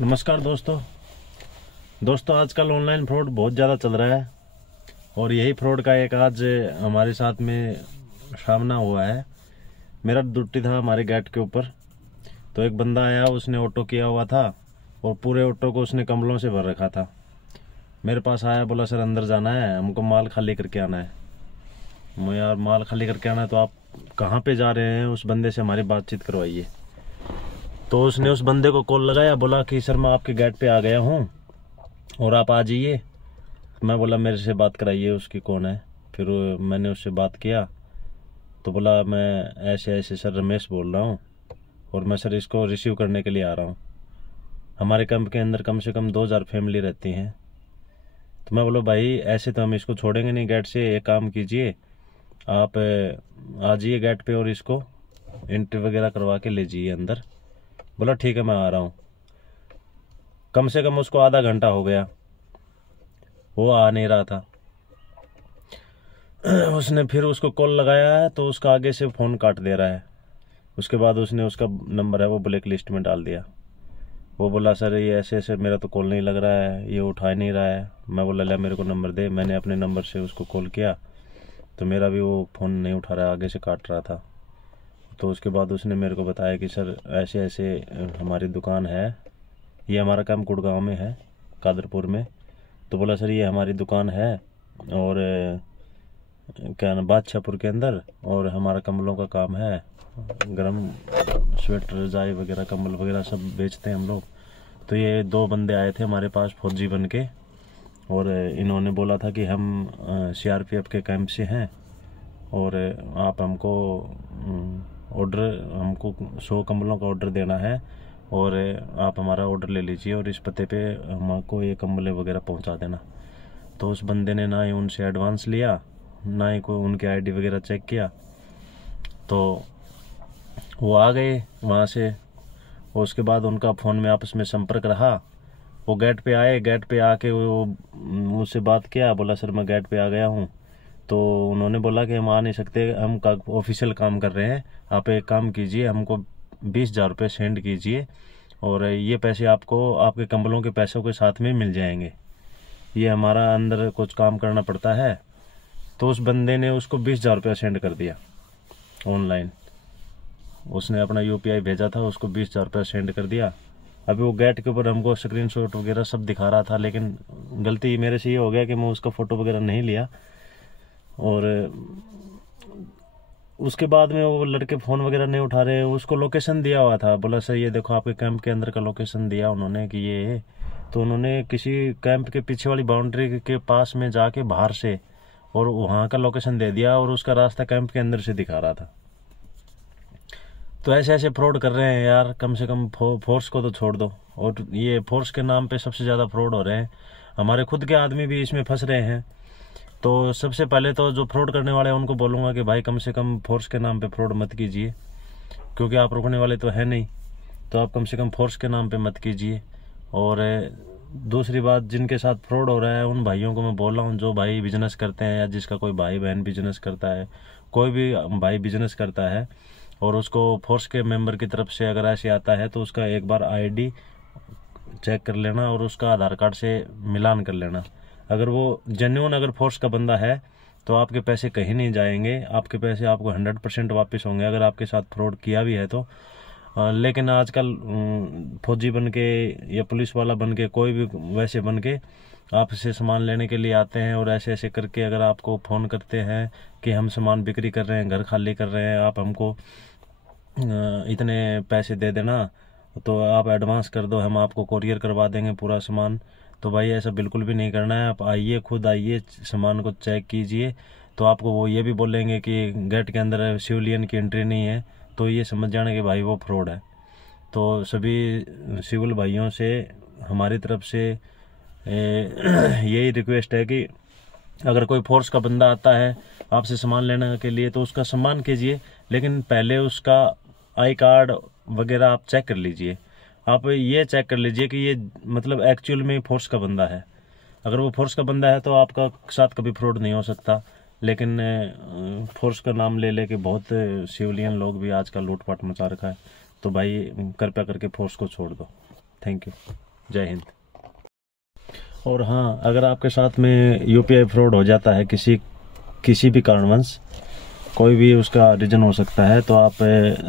नमस्कार दोस्तों आजकल ऑनलाइन फ्रॉड बहुत ज़्यादा चल रहा है और यही फ्रॉड का एक आज हमारे साथ में सामना हुआ है। मेरा ड्यूटी था हमारे गेट के ऊपर, तो एक बंदा आया, उसने ऑटो किया हुआ था और पूरे ऑटो को उसने कंबलों से भर रखा था। मेरे पास आया, बोला सर अंदर जाना है, हमको माल खाली करके आना है। मैं यार माल खाली करके आना है तो आप कहाँ पे जा रहे हैं, उस बंदे से हमारी बातचीत करवाइए। तो उसने उस बंदे को कॉल लगाया, बोला कि सर मैं आपके गेट पे आ गया हूँ और आप आ जाइए। मैं बोला मेरे से बात कराइए, उसकी कौन है। फिर मैंने उससे बात किया तो बोला मैं ऐसे ऐसे सर रमेश बोल रहा हूँ और मैं सर इसको रिसीव करने के लिए आ रहा हूँ। हमारे कैंप के अंदर कम से कम 2000 फैमिली रहती हैं। तो मैं बोला भाई ऐसे तो हम इसको छोड़ेंगे नहीं गेट से, एक काम कीजिए आप आ जाइए गेट पे और इसको एंट्री वगैरह करवा के ले जाइए अंदर। बोला ठीक है मैं आ रहा हूँ। कम से कम उसको आधा घंटा हो गया, वो आ नहीं रहा था। उसने फिर उसको कॉल लगाया है तो उसका आगे से फ़ोन काट दे रहा है। उसके बाद उसने उसका नंबर है वो ब्लैक लिस्ट में डाल दिया। वो बोला सर ये ऐसे ऐसे मेरा तो कॉल नहीं लग रहा है, ये उठा नहीं रहा है। मैं बोला ले मेरे को नंबर दे। मैंने अपने नंबर से उसको कॉल किया तो मेरा भी वो फ़ोन नहीं उठा रहा है, आगे से काट रहा था। तो उसके बाद उसने मेरे को बताया कि सर ऐसे ऐसे हमारी दुकान है, ये हमारा काम गुड़गांव में है, कादरपुर में। तो बोला सर ये हमारी दुकान है और क्या नाम बादशाहपुर के अंदर, और हमारा कम्बलों का काम है, गर्म स्वेटर रजाई वगैरह कम्बल वगैरह सब बेचते हैं हम लोग। तो ये 2 बंदे आए थे हमारे पास फौजी बन के और इन्होंने बोला था कि हम CRPF के कैंप से हैं और आप हमको हमको 100 कम्बलों का ऑर्डर देना है और आप हमारा ऑर्डर ले लीजिए और इस पते पे हमको ये कम्बलें वगैरह पहुंचा देना। तो उस बंदे ने ना ही उनसे एडवांस लिया, ना ही कोई उनके ID वगैरह चेक किया। तो वो आ गए वहाँ से और उसके बाद उनका फ़ोन में आपस में संपर्क रहा। वो गेट पे आए, गेट पे आके वो मुझसे बात किया, बोला सर मैं गेट पे आ गया हूँ। तो उन्होंने बोला कि हम आ नहीं सकते, हम ऑफिशियल काम कर रहे हैं, आप एक काम कीजिए हमको 20,000 रुपये सेंड कीजिए और ये पैसे आपको आपके कंबलों के पैसों के साथ में मिल जाएंगे, ये हमारा अंदर कुछ काम करना पड़ता है। तो उस बंदे ने उसको 20,000 रुपया सेंड कर दिया ऑनलाइन। उसने अपना UPI भेजा था, उसको 20,000 रुपया सेंड कर दिया। अभी वो गेट के ऊपर हमको स्क्रीनशॉट वगैरह सब दिखा रहा था, लेकिन गलती मेरे से ये हो गया कि मैं उसका फ़ोटो वगैरह नहीं लिया। और उसके बाद में वो लड़के फ़ोन वगैरह नहीं उठा रहे। उसको लोकेशन दिया हुआ था, बोला सर ये देखो आपके कैंप के अंदर का लोकेशन दिया उन्होंने कि ये है। तो उन्होंने किसी कैंप के पीछे वाली बाउंड्री के पास में जाके बाहर से और वहाँ का लोकेशन दे दिया और उसका रास्ता कैंप के अंदर से दिखा रहा था। तो ऐसे ऐसे फ्रॉड कर रहे हैं यार, कम से कम फोर्स को तो छोड़ दो। और ये फोर्स के नाम पे सबसे ज़्यादा फ्रॉड हो रहे हैं, हमारे खुद के आदमी भी इसमें फंस रहे हैं। तो सबसे पहले तो जो फ्रॉड करने वाले हैं उनको बोलूँगा कि भाई कम से कम फोर्स के नाम पे फ्रॉड मत कीजिए, क्योंकि आप रुकने वाले तो है नहीं। तो आप कम से कम फोर्स के नाम पे मत कीजिए। और दूसरी बात, जिनके साथ फ्रॉड हो रहा है उन भाइयों को मैं बोल रहा हूँ, जो भाई बिजनेस करते हैं या जिसका कोई भाई बहन बिजनेस करता है, कोई भी भाई बिजनेस करता है और उसको फोर्स के मेंबर की तरफ से अगर ऐसे आता है तो उसका एक बार ID चेक कर लेना और उसका आधार कार्ड से मिलान कर लेना। अगर वो जेन्युइन अगर फोर्स का बंदा है तो आपके पैसे कहीं नहीं जाएंगे, आपके पैसे आपको 100% वापस होंगे अगर आपके साथ फ्रॉड किया भी है तो। लेकिन आजकल फौजी बन के या पुलिस वाला बन के, कोई भी वैसे बन के आपसे सामान लेने के लिए आते हैं और ऐसे ऐसे करके अगर आपको फ़ोन करते हैं कि हम सामान बिक्री कर रहे हैं, घर खाली कर रहे हैं, आप हमको इतने पैसे दे देना, तो आप एडवांस कर दो, हम आपको कोरियर करवा देंगे पूरा सामान। तो भाई ऐसा बिल्कुल भी नहीं करना है। आप आइए, खुद आइए, सामान को चेक कीजिए। तो आपको वो ये भी बोलेंगे कि गेट के अंदर सिविलियन की एंट्री नहीं है, तो ये समझ जाना कि भाई वो फ्रॉड है। तो सभी सिविल भाइयों से हमारी तरफ से यही रिक्वेस्ट है कि अगर कोई फोर्स का बंदा आता है आपसे सामान लेने के लिए तो उसका सम्मान कीजिए, लेकिन पहले उसका आई कार्ड वगैरह आप चेक कर लीजिए। आप ये चेक कर लीजिए कि ये मतलब एक्चुअल में फोर्स का बंदा है। अगर वो फोर्स का बंदा है तो आपका साथ कभी फ्रॉड नहीं हो सकता। लेकिन फोर्स का नाम ले लेके बहुत सिविलियन लोग भी आजकल लूटपाट मचा रखा है। तो भाई कृपया करके फोर्स को छोड़ दो। Thank you. जय हिंद। और हाँ, अगर आपके साथ में यूपीआई फ्रॉड हो जाता है किसी भी कारणवश, कोई भी उसका रीज़न हो सकता है, तो आप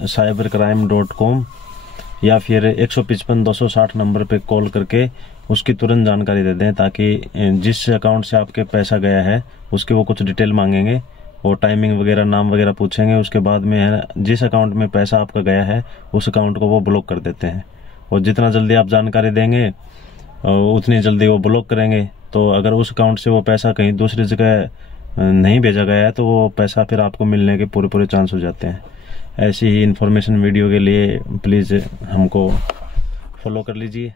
cybercrime.com या फिर 155-260 नंबर पे कॉल करके उसकी तुरंत जानकारी दे दें, ताकि जिस अकाउंट से आपके पैसा गया है उसकी वो कुछ डिटेल मांगेंगे और टाइमिंग वगैरह, नाम वगैरह पूछेंगे। उसके बाद में है जिस अकाउंट में पैसा आपका गया है उस अकाउंट को वो ब्लॉक कर देते हैं, और जितना जल्दी आप जानकारी देंगे उतनी जल्दी वो ब्लॉक करेंगे। तो अगर उस अकाउंट से वो पैसा कहीं दूसरी जगह नहीं भेजा गया है तो वो पैसा फिर आपको मिलने के पूरे चांस हो जाते हैं। ऐसी ही इन्फॉर्मेशन वीडियो के लिए प्लीज़ हमको फॉलो कर लीजिए।